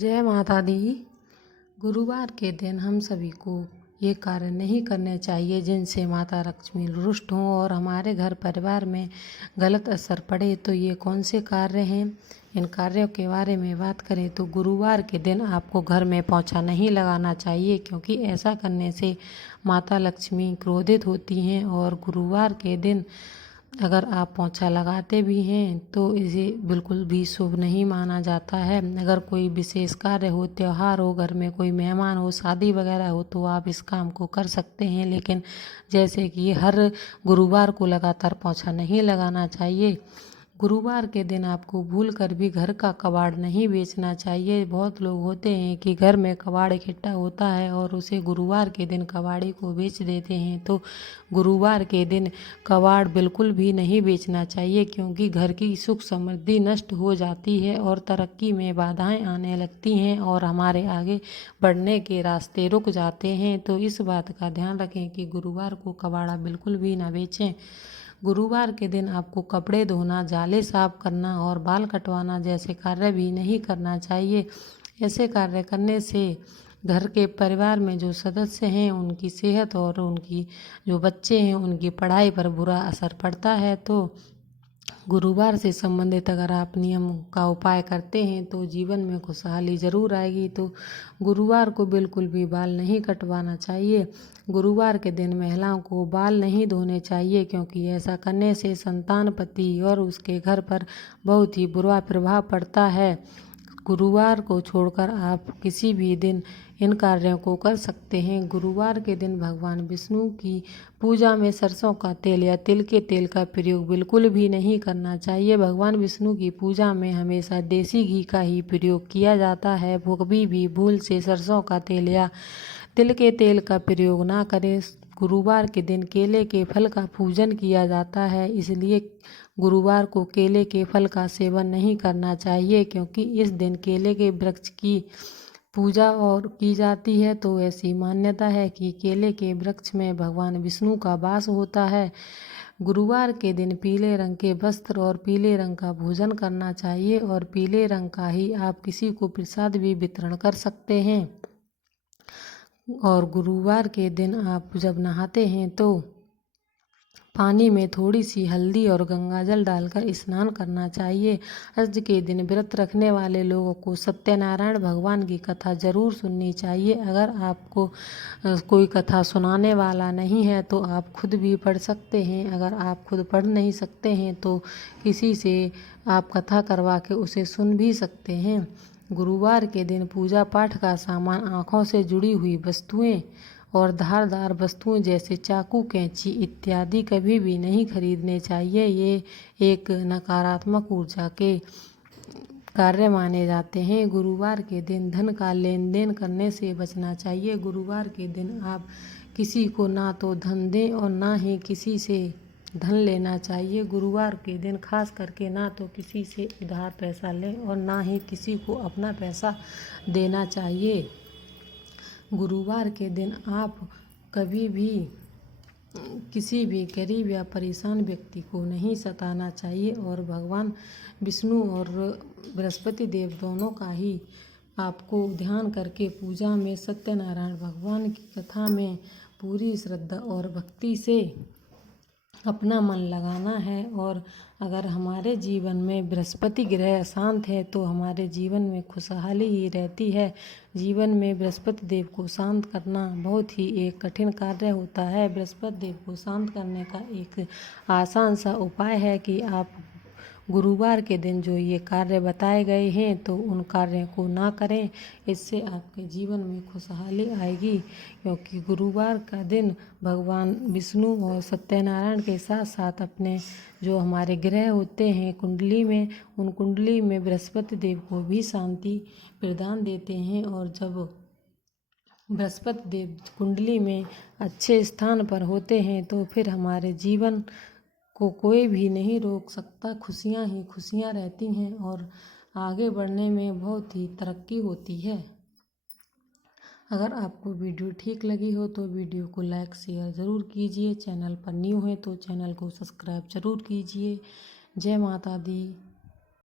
जय माता दी। गुरुवार के दिन हम सभी को ये कार्य नहीं करने चाहिए जिनसे माता लक्ष्मी रुष्ट हों और हमारे घर परिवार में गलत असर पड़े। तो ये कौन से कार्य हैं? इन कार्यों के बारे में बात करें तो गुरुवार के दिन आपको घर में पोंछा नहीं लगाना चाहिए, क्योंकि ऐसा करने से माता लक्ष्मी क्रोधित होती हैं। और गुरुवार के दिन अगर आप पोंछा लगाते भी हैं तो इसे बिल्कुल भी शुभ नहीं माना जाता है। अगर कोई विशेष कार्य हो, त्यौहार हो, घर में कोई मेहमान हो, शादी वगैरह हो तो आप इस काम को कर सकते हैं, लेकिन जैसे कि हर गुरुवार को लगातार पोंछा नहीं लगाना चाहिए। गुरुवार के दिन आपको भूल कर भी घर का कबाड़ नहीं बेचना चाहिए। बहुत लोग होते हैं कि घर में कबाड़ इकट्ठा होता है और उसे गुरुवार के दिन कबाड़ी को बेच देते हैं। तो गुरुवार के दिन कबाड़ बिल्कुल भी नहीं बेचना चाहिए, क्योंकि घर की सुख समृद्धि नष्ट हो जाती है और तरक्की में बाधाएं आने लगती हैं और हमारे आगे बढ़ने के रास्ते रुक जाते हैं। तो इस बात का ध्यान रखें कि गुरुवार को कबाड़ा बिल्कुल भी ना बेचें। गुरुवार के दिन आपको कपड़े धोना, जाले साफ करना और बाल कटवाना जैसे कार्य भी नहीं करना चाहिए। ऐसे कार्य करने से घर के परिवार में जो सदस्य हैं उनकी सेहत और उनकी जो बच्चे हैं उनकी पढ़ाई पर बुरा असर पड़ता है। तो गुरुवार से संबंधित अगर आप नियम का उपाय करते हैं तो जीवन में खुशहाली ज़रूर आएगी। तो गुरुवार को बिल्कुल भी बाल नहीं कटवाना चाहिए। गुरुवार के दिन महिलाओं को बाल नहीं धोने चाहिए, क्योंकि ऐसा करने से संतान, पति और उसके घर पर बहुत ही बुरा प्रभाव पड़ता है। गुरुवार को छोड़कर आप किसी भी दिन इन कार्यों को कर सकते हैं। गुरुवार के दिन भगवान विष्णु की पूजा में सरसों का तेल या तिल के तेल का प्रयोग बिल्कुल भी नहीं करना चाहिए। भगवान विष्णु की पूजा में हमेशा देसी घी का ही प्रयोग किया जाता है। कभी भी भूल से सरसों का तेल या तिल के तेल का प्रयोग ना करें। गुरुवार के दिन केले के फल का पूजन किया जाता है, इसलिए गुरुवार को केले के फल का सेवन नहीं करना चाहिए, क्योंकि इस दिन केले के वृक्ष की पूजा और की जाती है। तो ऐसी मान्यता है कि केले के वृक्ष में भगवान विष्णु का वास होता है। गुरुवार के दिन पीले रंग के वस्त्र और पीले रंग का भोजन करना चाहिए और पीले रंग का ही आप किसी को प्रसाद भी वितरण कर सकते हैं। और गुरुवार के दिन आप जब नहाते हैं तो पानी में थोड़ी सी हल्दी और गंगाजल डालकर स्नान करना चाहिए। आज के दिन व्रत रखने वाले लोगों को सत्यनारायण भगवान की कथा जरूर सुननी चाहिए। अगर आपको कोई कथा सुनाने वाला नहीं है तो आप खुद भी पढ़ सकते हैं। अगर आप खुद पढ़ नहीं सकते हैं तो किसी से आप कथा करवा के उसे सुन भी सकते हैं। गुरुवार के दिन पूजा पाठ का सामान, आँखों से जुड़ी हुई वस्तुएं और धारदार वस्तुएं जैसे चाकू, कैंची इत्यादि कभी भी नहीं खरीदने चाहिए। ये एक नकारात्मक ऊर्जा के कार्य माने जाते हैं। गुरुवार के दिन धन का लेन देन करने से बचना चाहिए। गुरुवार के दिन आप किसी को ना तो धन दें और ना ही किसी से धन लेना चाहिए। गुरुवार के दिन खास करके ना तो किसी से उधार पैसा लें और ना ही किसी को अपना पैसा देना चाहिए। गुरुवार के दिन आप कभी भी किसी भी गरीब या परेशान व्यक्ति को नहीं सताना चाहिए और भगवान विष्णु और बृहस्पति देव दोनों का ही आपको ध्यान करके पूजा में सत्यनारायण भगवान की कथा में पूरी श्रद्धा और भक्ति से अपना मन लगाना है। और अगर हमारे जीवन में बृहस्पति ग्रह अशांत है तो हमारे जीवन में खुशहाली ही रहती है। जीवन में बृहस्पति देव को शांत करना बहुत ही एक कठिन कार्य होता है। बृहस्पति देव को शांत करने का एक आसान सा उपाय है कि आप गुरुवार के दिन जो ये कार्य बताए गए हैं तो उन कार्यों को ना करें। इससे आपके जीवन में खुशहाली आएगी, क्योंकि गुरुवार का दिन भगवान विष्णु और सत्यनारायण के साथ साथ अपने जो हमारे ग्रह होते हैं कुंडली में, उन कुंडली में बृहस्पति देव को भी शांति प्रदान देते हैं। और जब बृहस्पति देव कुंडली में अच्छे स्थान पर होते हैं तो फिर हमारे जीवन को कोई भी नहीं रोक सकता। खुशियाँ ही खुशियाँ रहती हैं और आगे बढ़ने में बहुत ही तरक्की होती है। अगर आपको वीडियो ठीक लगी हो तो वीडियो को लाइक शेयर ज़रूर कीजिए। चैनल पर न्यू है तो चैनल को सब्सक्राइब ज़रूर कीजिए। जय माता दी।